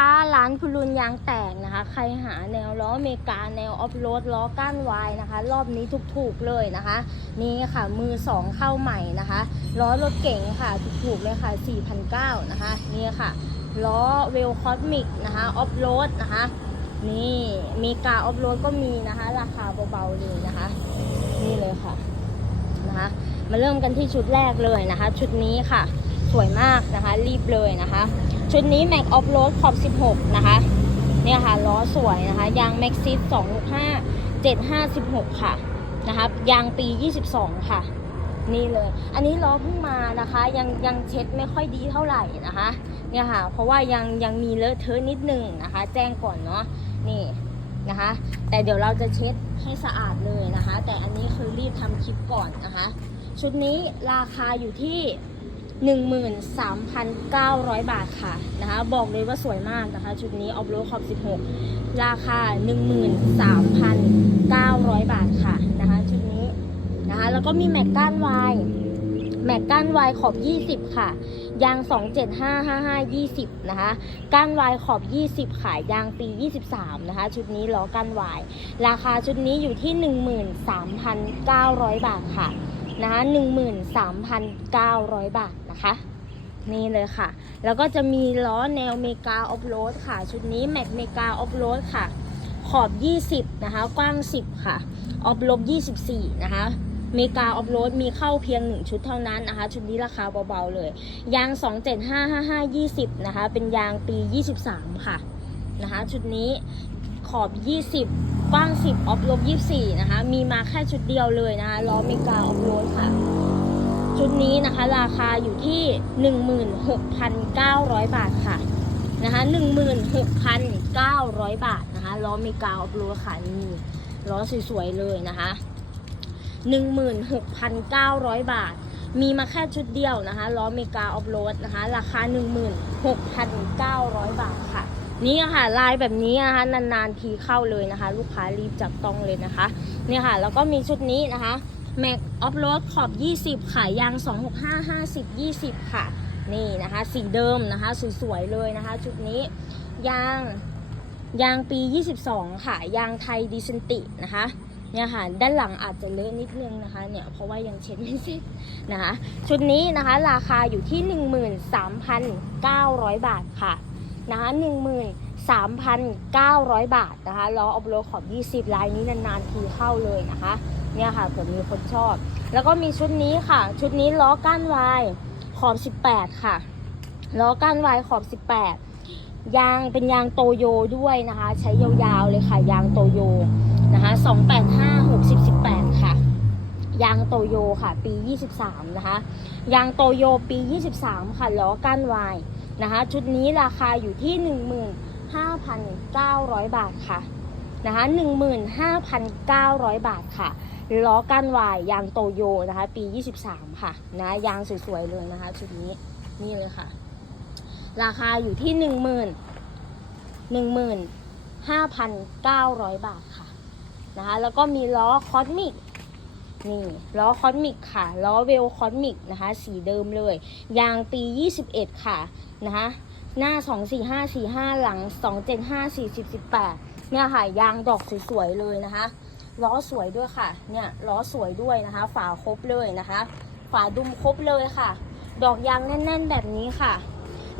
คะร้านคุณลุนยางแตกนะคะ ใครหาแนวล้ออเมริกาแนวออฟโรดล้อก้านวายนะคะ รอบนี้ถูกๆเลยนะคะ นี่ค่ะมือสองเข้าใหม่นะคะล้อรถเก๋งค่ะถูกๆเลยค่ะ4,900นะคะนี่ค่ะล้อเวลคอสมิกนะคะออฟโรดนะคะนี่อเมริกาออฟโรดก็มีนะคะ ราคาเบาๆเลยนะคะ นี่เลยค่ะนะคะมาเริ่มกันที่ชุดแรกเลยนะคะ ชุดนี้ค่ะ สวยมากนะคะ รีบเลยนะคะ ชุดนี้ Mac Off Road ขอบ 16 นะคะ เนี่ยค่ะล้อสวยนะคะ ยาง Max ซิ265 756 ค่ะนะคะยางปี 22 ค่ะนี่เลย อันนี้ล้อเพิ่งมานะคะ ยังยังเช็ดไม่ค่อยดีเท่าไหร่นะคะ เนี่ยค่ะ เพราะว่ายังยังมีเลอะเทอะนิดนึงนะคะ แจ้งก่อนเนาะ นี่นะคะ แต่เดี๋ยวเราจะเช็ดให้สะอาดเลยนะคะ แต่อันนี้คือรีบทำคลิปก่อนนะคะ ชุดนี้ราคาอยู่ที่ 13,900 บาทค่ะนะคะ บอกเลยว่าสวยมากนะคะ ชุดนี้ออฟโรดขอบ 16 ราคา 13,900 บาทค่ะนะคะ ชุดนี้นะคะ แล้วก็มีแม็กก้านวายแม็กก้านวายขอบ 20 ค่ะ ยาง 27555 20 นะคะ ก้านวายขอบ 20 ค่ะ ยางปี 23 นะคะ ชุดนี้ล้อก้านวาย ราคาชุดนี้อยู่ที่ 13,900 บาทค่ะ นะคะ13,900 บาทนะคะ นี่เลยค่ะ แล้วก็จะมีล้อแนวเมกาออฟโรดค่ะ ชุดนี้แม็กเมกาออฟโรดค่ะ ขอบ 20 นะคะ กว้าง 10 ค่ะ ออฟลบ 24 นะคะเมกาออฟโรดมีเข้าเพียง 1 ชุดเท่านั้นนะคะ ชุดนี้ราคาเบาๆเลย ยาง 27555 20 นะคะ เป็นยางปี 23 ค่ะ นะคะ ชุดนี้ขอบ 20 กว้าง 10 ออฟลบ24 นะคะ มีมาแค่ชุดเดียวเลยนะคะล้อเมกาออฟโรดค่ะ ชุดนี้นะคะราคาอยู่ที่ 16,900 บาทค่ะนะคะ16,900 บาทนะคะล้อเมกาออฟโรดค่ะนี่ล้อสวยๆเลยนะคะ16,900 บาท มีมาแค่ชุดเดียวนะคะล้อเมกาออฟโรดนะคะ ราคา 16,900 บาทค่ะ นี่ค่ะลายแบบนี้นะคะนานๆทีเข้าเลยนะคะ ลูกค้ารีบจับต้องเลยนะคะเนี่ยค่ะแล้วก็มีชุดนี้นะคะแม็กออฟโรดขอบ 20 ค่ะยาง 265 50 20 ค่ะ นี่นะคะ สีเดิมนะคะ สวยๆเลยนะคะ ชุดนี้ยางยางปี 22 ค่ะ ยางไทยดิเซนตินะคะเนี่ยค่ะด้านหลังอาจจะเลอะนิดนึงนะคะเนี่ยเพราะว่ายังเช็ดไม่เสร็จนะคะ ชุดนี้นะคะราคาอยู่ที่ 13,900 บาทค่ะ นะคะ13,900บาทนะคะล้อออฟโรดขอบ20ลายนี้นานๆทีเข้าเลยนะคะเนี่ยค่ะเผื่อมีคนชอบ แล้วก็มีชุดนี้ค่ะ ชุดนี้ล้อก้านวายขอบ18ค่ะล้อก้านวายขอบ18ยางเป็นยางโตโยด้วยนะคะ ใช้ยาวๆเลยค่ะ ยางโตโยนะคะ285 60 18ค่ะ ยางโตโยค่ะ ปี23นะคะ ยางโตโยปี23ค่ะล้อก้านวาย นะคะ ชุดนี้ราคาอยู่ที่ 15,900 บาทค่ะนะคะ15,900 บาทค่ะล้อก้านวายยางโตโยนะคะ ปี 23 ค่ะนะยางสวยๆเลยนะคะ ชุดนี้นี่เลยค่ะ ราคาอยู่ที่ 10,000 15,900 บาทค่ะนะคะแล้วก็มีล้อคอสมิก นี่ล้อคอสมิกค่ะ ล้อเวลคอสมิกนะคะ สีเดิมเลย ยางปี 21 ค่ะนะคะหน้า 24545 หลัง 275 40 18เนี่ยค่ะ ยางดอกสวยๆเลยนะคะ ล้อสวยด้วยค่ะ เนี่ยล้อสวยด้วยนะคะ ฝาครบเลยนะคะ ฝาดุมครบเลยค่ะ ดอกยางแน่น ๆ แบบนี้ค่ะ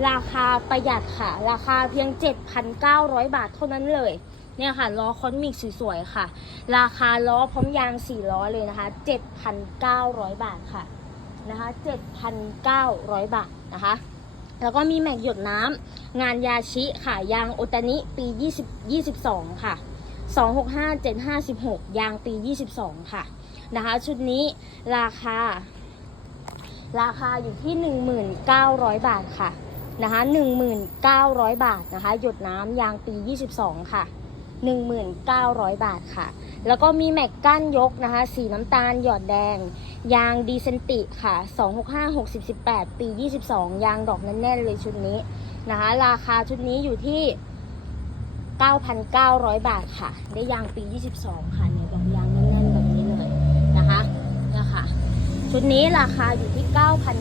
ราคาประหยัดค่ะ ราคาเพียง 7,900 บาทเท่านั้นเลย เนี่ยค่ะล้อคอนมิกสวยๆค่ะ ราคาล้อพร้อมยาง4ล้อเลยนะคะ 7,900 บาทค่ะนะคะ 7,900 บาทนะคะ แล้วก็มีแม็กหยดน้ำงานยาชิค่ะยางโอตานิปี20 22 ค่ะ 265 756 ยางปี 22 ค่ะนะคะ ชุดนี้ราคา ราคาอยู่ที่ 1,900 บาทค่ะนะคะ1,900 บาทนะคะ หยดน้ำยางปี 22 ค่ะ 1,900 บาทค่ะ แล้วก็มีแม็กก้านยกนะคะ สีน้ำตาลหยอดแดง ยางดีเซนติค่ะ 265 60 18 ปี 22 ยางดอกแน่นๆเลยชุดนี้นะคะ ราคาชุดนี้อยู่ที่ 9,900 บาทค่ะ ได้ยางปี 22 ค่ะเนี่ยดอกยางแน่นๆแบบนี้เลยนะคะนี่ยค่ะชุดนี้ราคาอยู่ที่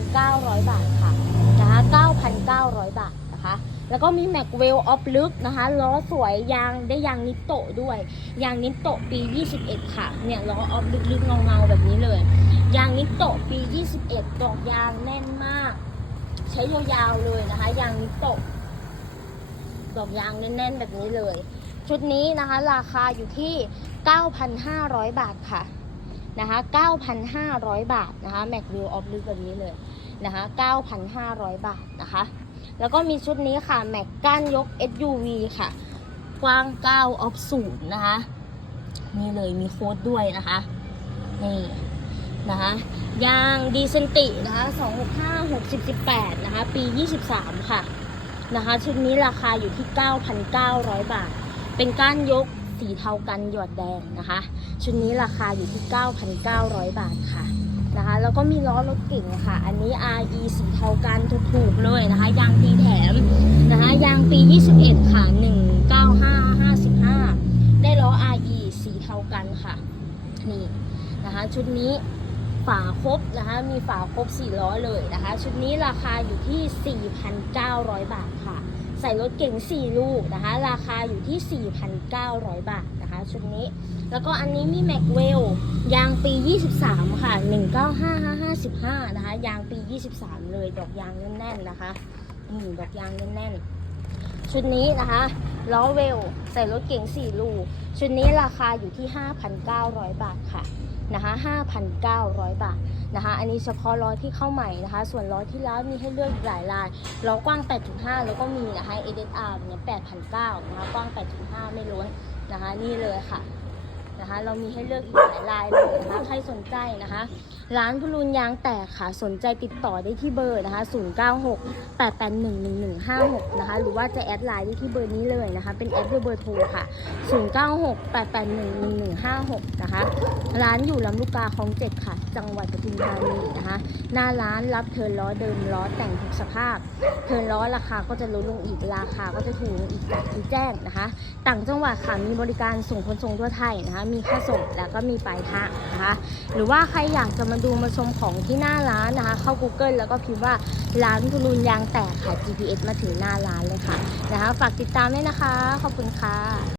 9,900 บาทค่ะนะคะ9,900 บาท แล้วก็มีแม็กเวลออฟลึกนะคะ ล้อสวยยางได้ยางนิโตด้วย ยางนิโตปี 21 ค่ะ เนี่ยล้อออฟลึกๆเงาๆแบบนี้เลย ยางนิโตปี 21 ดอกยางแน่นมาก ใช้ยาวๆเลยนะคะ ยางนิโตดอกยางแน่นๆแบบนี้เลย ชุดนี้นะคะราคาอยู่ที่ 9,500 บาทค่ะนะคะ 9,500 บาทนะคะ แม็กวิวออฟลึกแบบนี้เลยนะคะ 9,500 บาทนะคะ แล้วก็มีชุดนี้ค่ะ แม็กก้านยก SUV ค่ะ กว้าง 9 ออฟศูนย์นะคะ นี่เลยมีโค้ดด้วยนะคะ นี่นะคะยางดีเซนตินะคะ265 60 18นะคะ ปี 23 ค่ะนะคะ ชุดนี้ราคาอยู่ที่ 9,900 บาท เป็นก้านยกสีเทากันหยอดแดงนะคะ ชุดนี้ราคาอยู่ที่ 9,900 บาทค่ะ นะคะ แล้วก็มีล้อรถเก่งค่ะ อันนี้ RE สีเทากันถูกๆเลยนะคะ ยางปีแถมนะคะ ยางปี 21 ค่ะ 19555 ได้ล้อ RE สีเทากันค่ะ นี่นะคะ ชุดนี้ฝาครบนะคะ มีฝาครบ4ล้อเลยนะคะ ชุดนี้ราคาอยู่ที่ 4,900 บาทค่ะ ใส่รถเก๋ง4 ลูกนะคะ ราคาอยู่ที่ 4,900 บาทนะคะ ชุดนี้ แล้วก็อันนี้มีแม็กเวลยางปี 23 ค่ะ 195555 นะคะ ยางปี 23 เลยดอกยางแน่นๆนะคะอืมดอกยางแน่นๆ ชุดนี้นะคะล้อเวลใส่รถเก๋ง4ลูชุดนี้ราคาอยู่ที่ 5,900 บาทค่ะนะคะ5,900 บาทนะคะ อันนี้เฉพาะล้อที่เข้าใหม่นะคะ ส่วนล้อที่แล้วมีให้เลือกอีกหลายลาย ล้อกว้าง 8.5 แล้วก็มีนะคะ ADR เนี่ย8,900นะคะ กว้าง 8.5 ไม่ล้นนะคะ นี่เลยค่ะ นะคะ เรามีให้เลือกอีกหลายลายเลยนะคะ ใครสนใจนะคะ ร้านพลูนยางแตกค่ะ สนใจติดต่อได้ที่เบอร์นะคะ 096 881 1156 นะคะ หรือว่าจะแอดไลน์ได้ที่เบอร์นี้เลยนะคะ เป็นแอดด้วยเบอร์โทรค่ะ 096 881 1156 นะคะ ร้านอยู่ลำลูกกาคลองเจ็ดค่ะ จังหวัดปทุมธานีนะคะ หน้าร้านรับเทิร์นล้อเดิมล้อแต่งทุกสภาพ เทิร์นล้อราคาก็จะลดลงอีก ราคาก็จะถูกลงอีกจากที่แจ้งนะคะ ต่างจังหวัดค่ะ มีบริการส่งขนส่งทั่วไทยนะคะ มีค่าส่งแล้วก็มีปลายทางนะคะ หรือว่าใครอยากจะมาดูมาชมของที่หน้าร้านนะคะ เข้า Google แล้วก็พิมพ์ว่าร้านพลุนยางแตกค่ะ GPS มาถึงหน้าร้านเลยค่ะนะคะ ฝากติดตามด้วยนะคะ ขอบคุณค่ะ